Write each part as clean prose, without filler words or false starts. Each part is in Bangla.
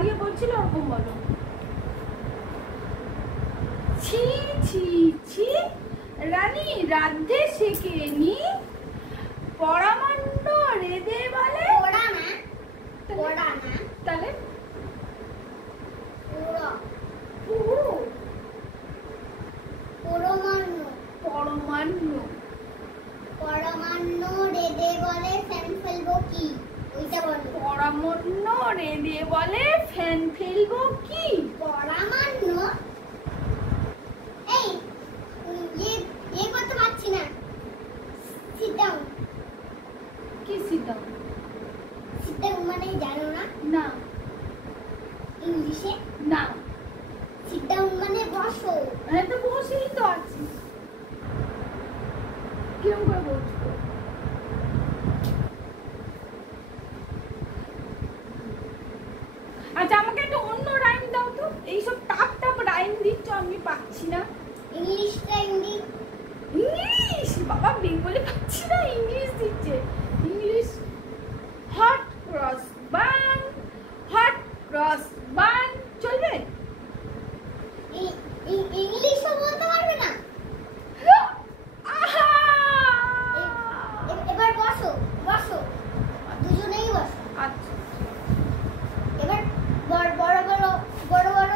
বাড়িয়ে বলছিল ওরকম বলো। ছি ছি ছি রানী রাধে শেখেনি পরামান্ন রেদে বলে ওড়া না তাহলে পরমান্ন রেদে বলে ফ্যান ফেলবো কি? ওইটা বলো। পরামান্ন রেদে বলে ফ্যান ফেলবো কি? পরমান্ন এই ये করতে পারছি না। Sit down. কি সিট ডাউন? সিট ডাউন মানে জানো না? না ইংলিশে না। সিট ডাউন মানে বসো। হ্যাঁ তো বসেই তো আছি। কিরম করে বলছো? আচ্ছা আমাকে একটা অন্য রাইম দাও তো, এইসব টাপ টাপ রাইম দিচ্ছ আমি পাচ্ছি না। ইংলিশ রাইম দি। ইংলিশ বাবা বেঙ্গলি পাচ্ছি না, ইংলিশ দিচ্ছে। ইংলিশ হট ক্রস বান চলবে? ইংলিশও বলতে পারবে না? এবার বসো বসো, দুজনেই বসো। আচ্ছা এবার বড় বড়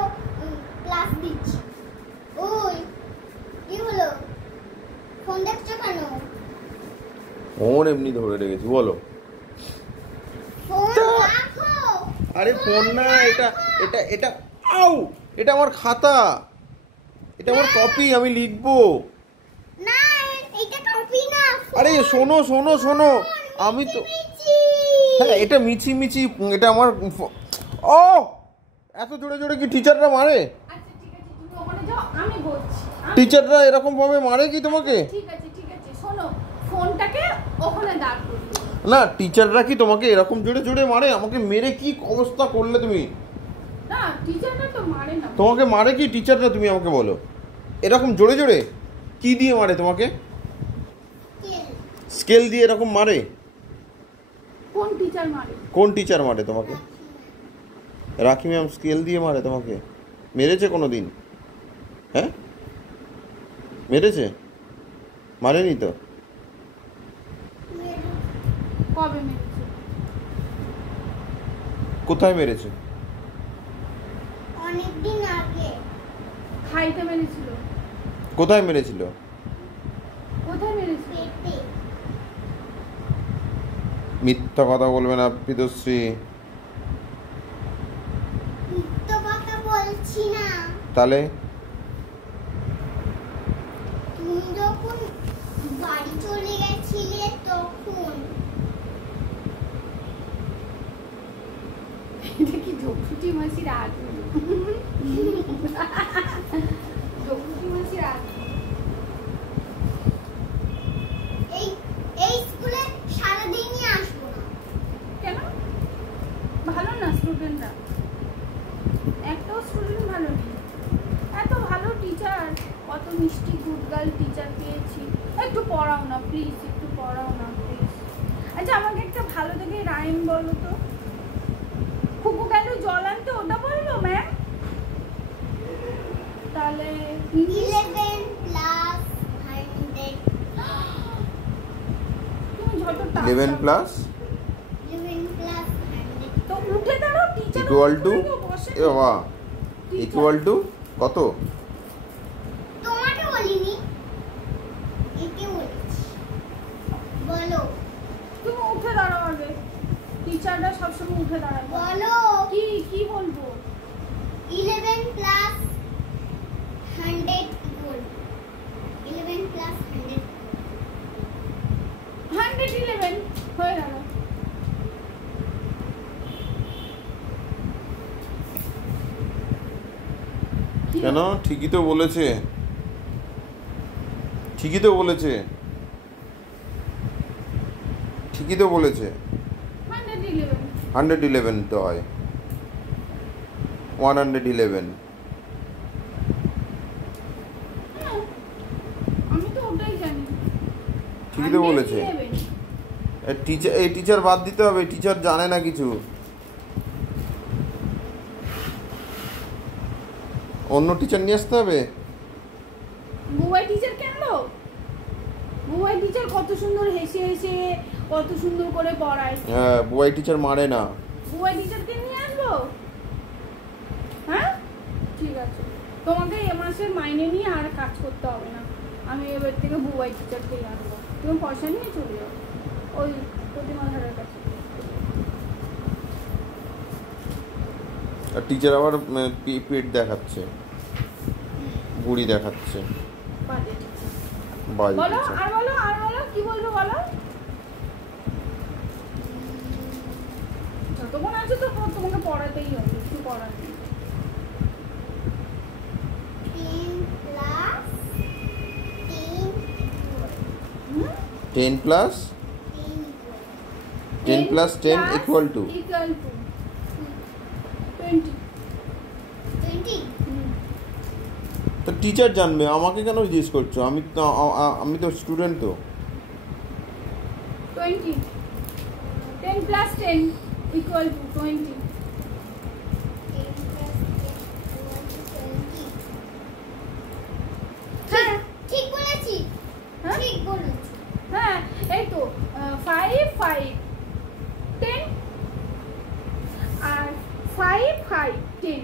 ক্লাস দিচ্ছি। ওই কি হলো, ফোন দেখছো কেন? ফোন এমনি ধরে রেখেছি, বলো। ফোন রাখো। আরে ফোন না, এটা এটা এটা আউ, এটা আমার খাতা, এটা আমার কপি, আমি লিখবো। না এটা কপি না। আরে শোনো শোনো শোনো, আমি তো হ্যাঁ এটা মিছি মিছি, এটা আমার ও এত জোরে জোরে কি টিচাররা মারে? আচ্ছা ঠিক আছে তুমি ওখানে যাও, আমি বলছি। টিচাররা এরকম ভাবে মারে কি তোমাকে? ঠিক আছে শোনো, ফোনটাকে ওখানে দাঁড় করো। না টিচাররা কি তোমাকে এরকম জোরে জোরে মারে? আমাকে মেরে কি অবস্থা করলে তুমি? না টিচাররা তো মারে না। তোমাকে মারে কি টিচাররা, তুমি আমাকে বলো। এরকম জোরে জোরে কি দিয়ে মারে তোমাকে? স্কেল দিয়ে এরকম মারে? কোন টিচার মারে? কোন টিচার মারে তোমাকে? রাখি ম্যাম স্কেল দিয়ে মারে তোমাকে? মেরেছে কোনো দিন? হ্যাঁ মেরেছে? মারেনি তো? কবে মেরেছে? কোথায় মেরেছে? অনেকদিন আগে খাইতে মেরেছিল। কোথায় মেরেছিল? কোথায় মেরেছে? পেটে। মিথ্যা কথা বলবে না পিতশ্রী। মিথ্যা কথা বলছি না। তাহলে তুমি যখন বাড়ি চলে গেছিলে তখন। এটা কি জপুটি মাসির আগ? জপুটি মাসির আগ। এই স্কুলে সারাদিনই আসবো না। কেন? ভালো না স্টুডেন্টরা? একটাও স্টুডেন্ট ভালো নেই। এত ভালো টিচার, কত মিষ্টি গুডগার্ল টিচার পেয়েছি। একটু পড়াও না প্লিজ, একটু পড়াও না প্লিজ। আচ্ছা আমাকে একটা ভালো দেখে রাইম বলো তো। খুকু গেল জল আনতে, ওটা বললো ম্যাম? তাহলে 11 প্লাস 100। তুমি যত 11 প্লাস 11 প্লাস 100 তো উঠে দাঁড়াও, টিচার ইকুয়াল টু এ বাবা, ইকুয়াল টু কত? তোমাকে বলিনি, একে বলেছি। বলো তুমি উঠে দাঁড়াও আগে, টিচাররা সবসময় উঠে দাঁড়ায়। বলো কি বলবো? 11 প্লাস 100 ইকুয়াল 11 প্লাস 100 111 হয়ে গেল। কেন? ঠিকই তো বলেছে, ঠিকই তো বলেছে, ঠিকই তো বলেছে। 111 তো হয়, 111। আমি তো ওটাই জানি। ঠিকই তো বলেছে। এই টিচার বাদ দিতে হবে, টিচার জানে না কিছু। অন্য টিচার নিয়ে আসতে হবে। বুবাই টিচার কেন? বুবাই টিচার কত সুন্দর হেসে হেসে কত সুন্দর করে পড়ায়। হ্যাঁ, বুবাই টিচার মারে না। বুবাই টিচারকে নিয়ে আসবো? হ্যাঁ ঠিক আছে, তোমাকে এ মাসের মাইনে নিয়ে আর কাজ করতে হবে না, আমি এবার থেকে বুবাই টিচারকেই আনবো। তুমি পয়সা নিয়ে চলে যাও ওই প্রতিমা ধারের কাছে। আর টিচার আবার পেট দেখাচ্ছে, বুড়ি দেখাচ্ছে। বাজে teacher। বাজে বলো teacher। আর বলো আর বলো, কি বলবো বলো? যতক্ষণ আছে তো তোমাকে পড়াতেই হবে, কিছু করার নেই। 10 plus 10 10 plus 10 equal to 20। 20 তো টিচার জানবে, আমাকে কেন জিজ্ঞেস করছো? আমি তো স্টুডেন্ট তো। 20 10 plus 10 equal to 20। 10 plus 10 equal to 20 হ্যাঁ ঠিক বলেছি হ্যাঁ ঠিক বলেছি হ্যাঁ এই তো 5 5 10 আর 5 5 10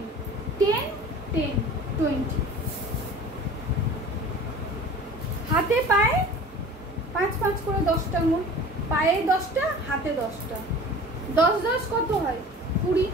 10 10 20। হাতে পায়ে 5 5 করে 10টা আঙুল, পায়ে 10টা হাতে 10টা, 10 10 কত হয়? 20।